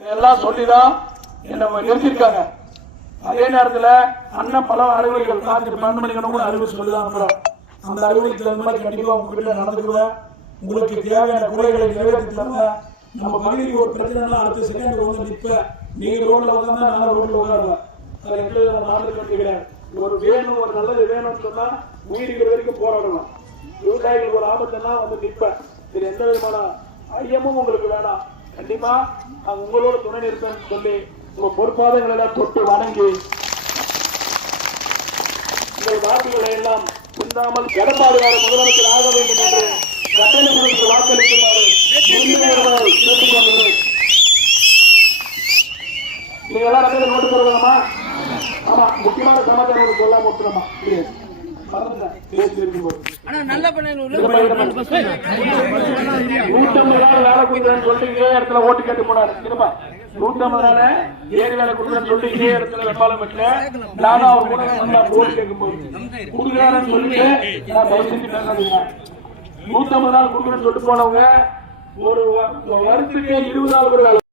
எல்லாம் சொல்லிதான் என்ன நிறுத்திருக்காங்க. அதே நேரத்தில் அண்ணன் பல அறிவுரைகள் ராத்திரி 12 மணிக்கு கூட அறிவு சொல்லிதான் அந்த அறிவுரைக்கு தகுந்த மாதிரி கண்டிப்பாக உங்ககிட்ட நடந்துக்குவேன். உங்களுக்கு தேவையான குறைகளை நிறைவேற்றி தருவேன். நம்ம பகுதிக்கு ஒரு பிரச்சனைனா அடுத்த செகண்ட் வந்து நிற்பேன். நீங்க ரோட்ல உட்காந்தா நான் ரோட்ல உட்காருவேன். அதில் எந்த நாடு கட்டுகிறேன். ஒரு வேணும், ஒரு நல்லது வேணும்னு சொன்னா உயிரிகள் வரைக்கும் போராடணும். விவசாயிகளுக்கு ஒரு ஆபத்துனா வந்து நிற்பேன். இது எந்த விதமான ஐயமும் உங்களுக்கு வேணாம். கண்டிப்பா நான் உங்களோட துணை நிற்பேன் சொல்லி உங்க பொறுப்பாதங்களை எல்லாம் தொட்டு வணங்கி உங்கள் வாக்குகளை எல்லாம் சிந்தாமல் எடப்பாடியார் முதலமைச்சர் ஆக வேண்டும் என்று கட்டளைக்கு வாக்களிக்குமாறு கேட்டுக்கொள்கிறேன். நீங்க எல்லாம் நடந்தது நோட்டு போடுவோமா? ஆமா, முக்கியமான சமாச்சாரம் சொல்லாம விட்டுறோமா? ஓட்டு கேட்டு போனாரு. 150 ஏரி வேலை கொடுக்குறேன்னு சொல்லிட்டு இதே இடத்துல வெப்பாலம் வெட்டல. நானும் அவர் கூட ஓட்டு கேட்கும் போது கொடுக்குறாருன்னு சொல்லிட்டு நான் பேசிட்டு பேசாதீங்க. 150 நாள் கொடுக்குறேன்னு சொல்லிட்டு போனவங்க ஒரு வருஷத்துக்கு 20 நாள் வேலை